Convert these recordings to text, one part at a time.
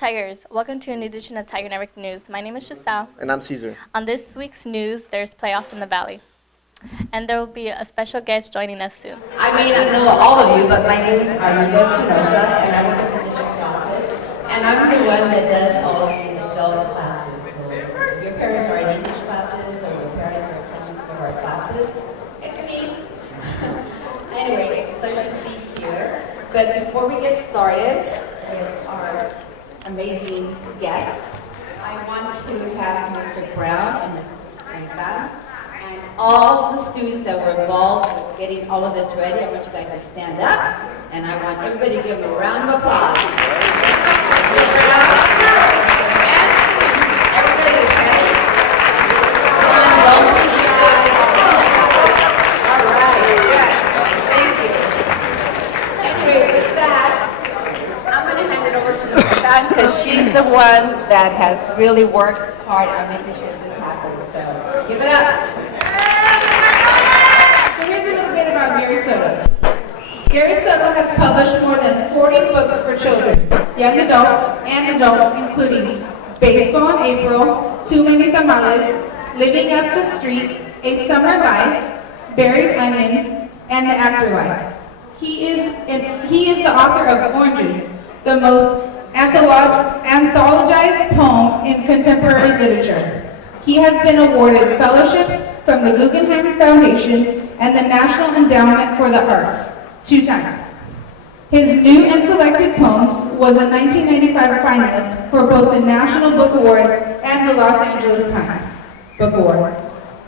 Tigers, welcome to a new edition of Tiger Network News. My name is Giselle. And I'm Caesar. On this week's news, there's playoffs in the Valley. And there will be a special guest joining us soon. I may not know all of you, but my name is Arlene Espinosa, and I work at the district office. And I'm the one that does all of the adult classes. So if your parents are in English classes, or your parents are attending some of our classes, it's me. Anyway, it's a pleasure to be here. But before we get started with our amazing guest, I want to have Mr. Brown and Ms. Blanca and all the students that were involved with getting all of this ready. I want you guys to stand up, and I want everybody to give them a round of applause. Mr. Brown and everybody is ready. Come on, don't be shy. All right, good. Thank you. Anyway, with that, I'm going to hand it over to Ms. Tan, because she's the one that has really worked hard on making sure this happens. So give it up. So here's a little bit about Gary Soto. Gary Soto has published more than 40 books for children, young adults, and adults, including Baseball in April, Too Many Tamales, Living Up the Street, A Summer Life, Buried Onions, and The Afterlife. He is the author of Oranges, the most anthologized poem in contemporary literature. He has been awarded fellowships from the Guggenheim Foundation and the National Endowment for the Arts 2 times. His New and Selected Poems was a 1995 finalist for both the National Book Award and the Los Angeles Times Book Award.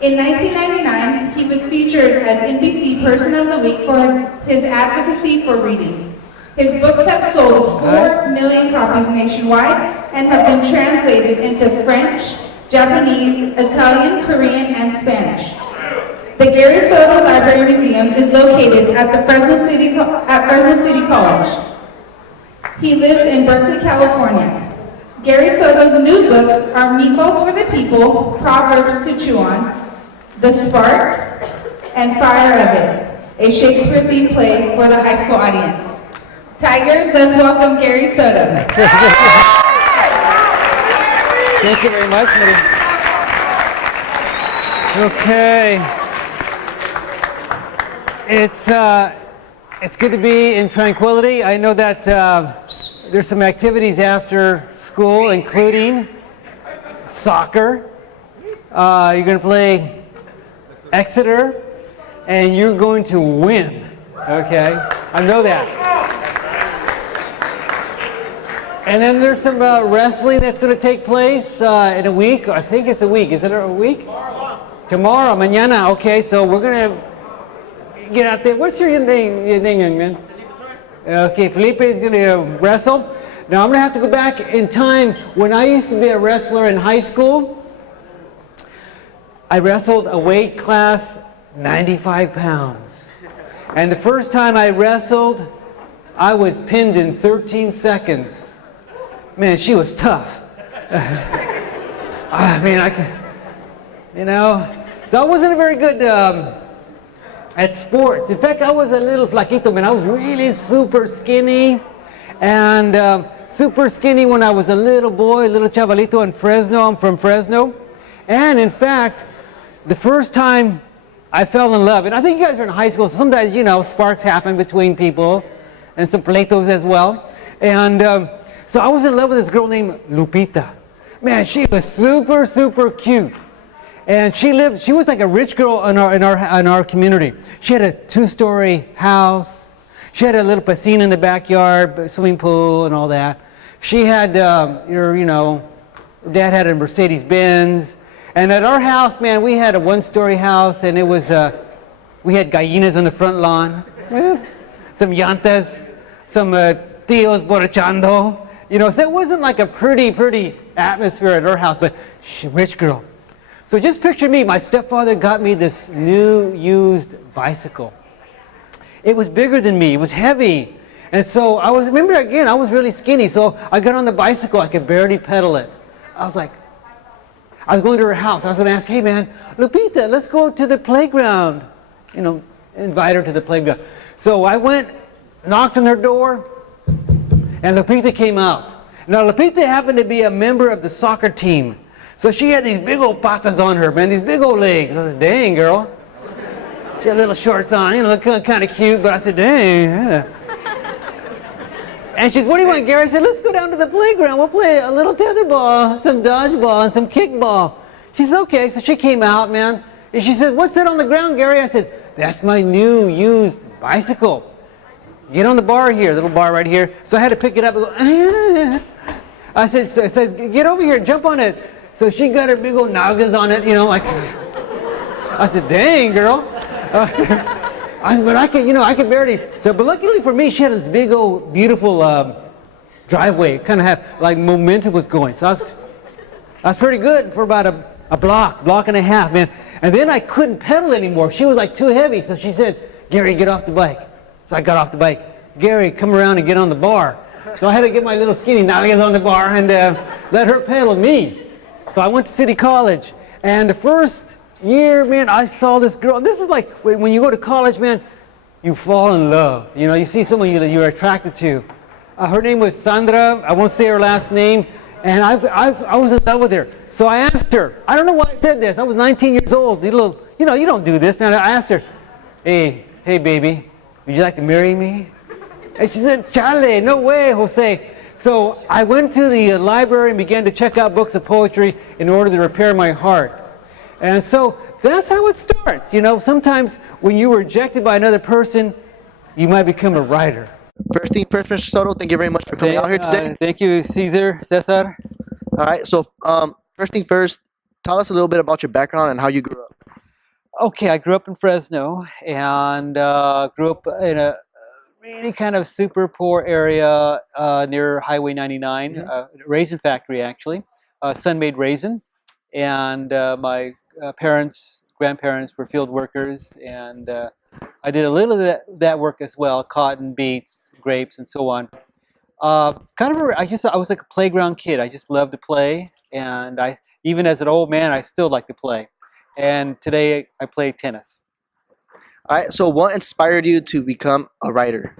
In 1999, he was featured as NBC Person of the Week for his advocacy for reading. His books have sold 4 million copies nationwide and have been translated into French, Japanese, Italian, Korean, and Spanish. The Gary Soto Library Museum is located at the Fresno City College. He lives in Berkeley, California. Gary Soto's new books are Meatballs for the People, Proverbs to Chew On, The Spark, and Fire of It, a Shakespeare-themed play for the high school audience. Tigers, let's welcome Gary Soto. Thank you very much, Marie. Okay. It's good to be in tranquility. I know that there's some activities after school, including soccer. You're going to play Exeter, and you're going to win. Okay, I know that. And then there's some wrestling that's going to take place in a week. I think it's a week. Is it a week? Tomorrow, mañana. Okay, so we're going to get out there. What's your name, young man? Okay, Felipe is going to wrestle. Now I'm going to have to go back in time. When I used to be a wrestler in high school, I wrestled a weight class 95 pounds. And the first time I wrestled, I was pinned in 13 seconds. Man, she was tough. I mean, so I wasn't very good at sports. In fact, I was a little flaquito, man. I was really super skinny, and super skinny when I was a little boy, little chavalito in Fresno. I'm from Fresno. And in fact, the first time I fell in love, and I think you guys are in high school, so sometimes, sparks happen between people, and some pleitos as well. And so I was in love with this girl named Lupita. Man, she was super, super cute. And she was like a rich girl in our community. She had a 2-story house. She had a little piscine in the backyard, swimming pool and all that. She had, her dad had a Mercedes Benz. And at our house, man, we had a 1-story house, and it was, we had gallinas on the front lawn, some llantas, some tios borrachando. So it wasn't like a pretty atmosphere at our house, but she's a rich girl. So just picture me, my stepfather got me this new used bicycle. It was bigger than me, it was heavy. And so I was really skinny, so I got on the bicycle, I could barely pedal it. I was going to her house, I was going to ask, hey man, Lupita, let's go to the playground. Invite her to the playground. So I went, knocked on her door, and Lupita came out. Now, Lupita happened to be a member of the soccer team. So she had these big old patas on her, man, these big old legs. I said, dang, girl. She had little shorts on, you know, kind of cute, but I said, dang. Yeah. And she said, what do you want, Gary? I said, let's go down to the playground. We'll play a little tetherball, some dodgeball, and some kickball. She said, okay. So she came out, man. And she said, what's that on the ground, Gary? I said, that's my new used bicycle. Get on the bar here, little bar right here. So I had to pick it up and go, ah. I said, get over here, jump on it. So she got her big old nagas on it, you know, like, I said, dang, girl. I said, but I could barely. So, but luckily for me, she had this big old, beautiful driveway. Kind of had, like, momentum was going. So I was pretty good for about a block and a half, man. And then I couldn't pedal anymore. She was like too heavy. So she says, Gary, get off the bike. So I got off the bike. Gary, come around and get on the bar. So I had to get my little skinny nalgas on the bar and let her pedal me. So I went to City College. And the first year, man, I saw this girl. This is like when you go to college, man, you fall in love. You know, you see someone you're attracted to. Her name was Sandra. I won't say her last name. And I was in love with her. So I asked her. I don't know why I said this. I was 19 years old. You know, you don't do this, man. I asked her, hey, baby, would you like to marry me? And she said, chale, no way, Jose. So I went to the library and began to check out books of poetry in order to repair my heart. And so that's how it starts. You know, sometimes when you were rejected by another person, you might become a writer. First thing first, Mr. Soto, thank you very much for coming out here today. Thank you, Cesar. All right, so first thing first, tell us a little bit about your background and how you grew up. Okay, I grew up in Fresno and grew up in a really kind of super poor area near Highway 99, raisin factory actually, Sun-made raisin. And my grandparents were field workers, and I did a little of that work as well, cotton, beets, grapes, and so on. I was like a playground kid. I just loved to play, and even as an old man, I still like to play. And today I play tennis. All right, so what inspired you to become a writer?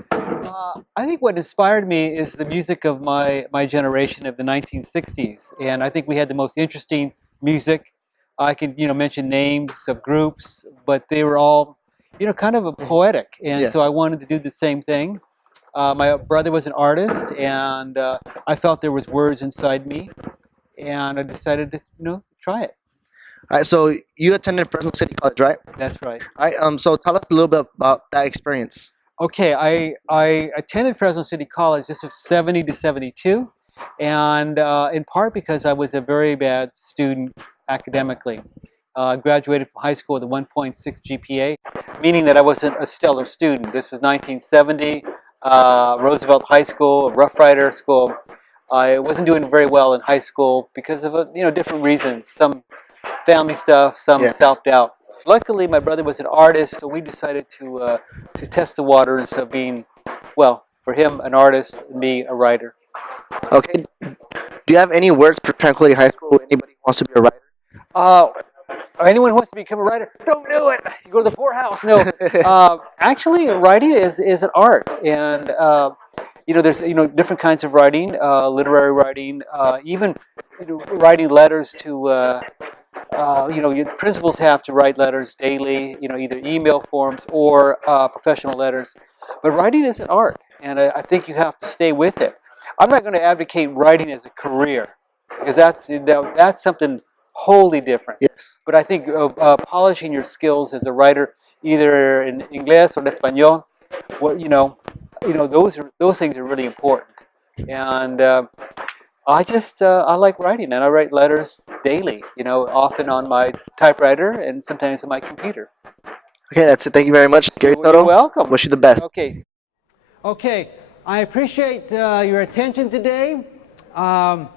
I think what inspired me is the music of my generation of the 1960s, and I think we had the most interesting music. I can mention names of groups, but they were all kind of poetic, and so I wanted to do the same thing. My brother was an artist, and I felt there was words inside me, and I decided to try it. All right, so you attended Fresno City College, right? That's right. All right, so tell us a little bit about that experience. Okay, I attended Fresno City College. This was 70 to 72, and in part because I was a very bad student academically. I graduated from high school with a 1.6 GPA, meaning that I wasn't a stellar student. This was 1970, Roosevelt High School, a Rough Rider school. I wasn't doing very well in high school because of different reasons. Some family stuff, some self-doubt. Luckily, my brother was an artist, so we decided to test the waters of being, well, for him, an artist, and me, a writer. Okay. Do you have any words for Tranquility High School? Anybody who wants to be a writer? Anyone who wants to become a writer, don't do it. You go to the poorhouse. No, actually, writing is an art, and there's different kinds of writing, literary writing, even writing letters to. Principals have to write letters daily, either email forms or professional letters. But writing is an art, and I think you have to stay with it. I'm not going to advocate writing as a career, because that's something wholly different. Yes. But I think polishing your skills as a writer, either in English or Español, those things are really important. And I like writing, and I write letters daily, often on my typewriter and sometimes on my computer. Okay, that's it. Thank you very much, Gary Soto. You're welcome. Wish you the best. Okay. Okay, I appreciate your attention today. You're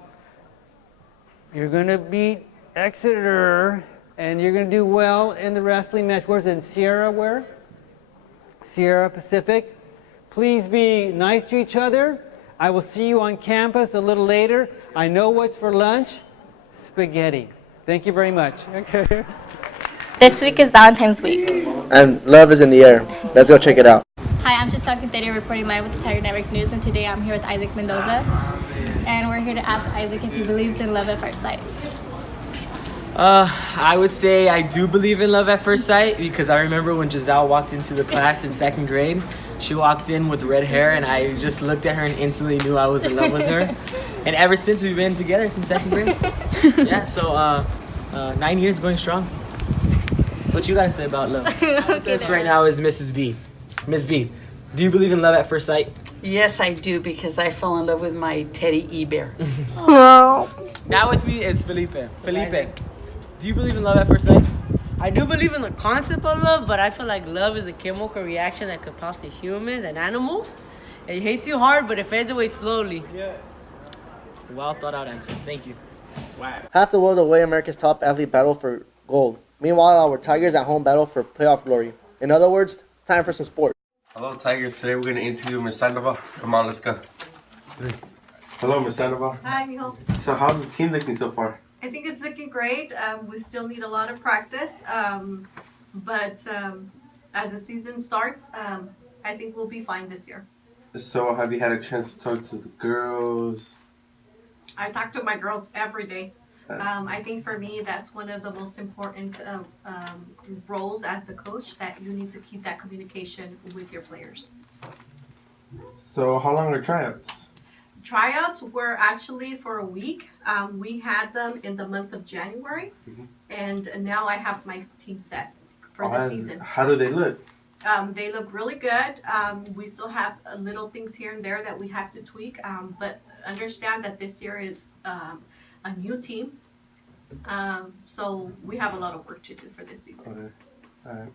going to beat Exeter, and you're going to do well in the wrestling match. Where's it? In Sierra where? Sierra Pacific. Please be nice to each other. I will see you on campus a little later. I know what's for lunch. Spaghetti. Thank you very much. Okay. This week is Valentine's Week. And love is in the air. Let's go check it out. Hi, I'm Chisaki Tere reporting live with the Tiger Network News, and today I'm here with Isaac Mendoza. and we're here to ask Isaac if he believes in love at first sight. I would say I do believe in love at first sight because I remember when Giselle walked into the class in 2nd grade. She walked in with red hair and I just looked at her and instantly knew I was in love with her. And ever since, we've been together since 2nd grade. Yeah, so 9 years going strong. What you gotta say about love? This right now is Mrs. B. Miss B, do you believe in love at first sight? Yes, I do, because I fell in love with my teddy e-bear. Now with me is Felipe. Felipe, do you believe in love at first sight? I do believe in the concept of love, but I feel like love is a chemical reaction that could pass to humans and animals. It hates you hard, but it fades away slowly. Yeah. Well thought out answer. Thank you. Wow. Half the world away, America's top athlete battle for gold. Meanwhile, our Tigers at home battle for playoff glory. In other words, time for some sport. Hello, Tigers. Today we're going to interview Miss Sandoval. Come on, let's go. Hello, Miss Sandoval. Hi, Mijo. So how's the team looking so far? I think it's looking great. We still need a lot of practice, but as the season starts, I think we'll be fine this year. So have you had a chance to talk to the girls? I talk to my girls every day. I think for me, that's one of the most important roles as a coach, that you need to keep that communication with your players. So how long are tryouts? Tryouts were actually for a week. We had them in the month of January, and now I have my team set for the season. How do they look? They look really good. We still have little things here and there that we have to tweak, but understand that this year is a new team. So we have a lot of work to do for this season. Okay. All right.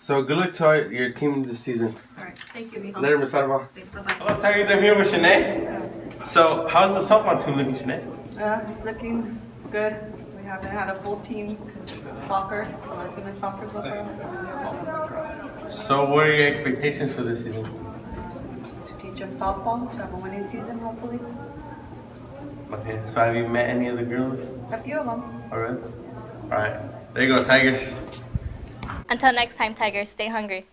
So good luck to your team this season. All right. Thank you, Mijo. Later, Miss Sandoval. Bye-bye. Hello, Tigers. I'm here with Shanae. So how's the softball team looking, Shanae? It's looking good. We haven't had a full team soccer, so as soon as soccer's over, we have all the girls. So what are your expectations for this season? To teach them softball, to have a winning season, hopefully. Okay. So have you met any of the girls? A few of them. All right. All right. There you go, Tigers. Until next time, Tigers, stay hungry.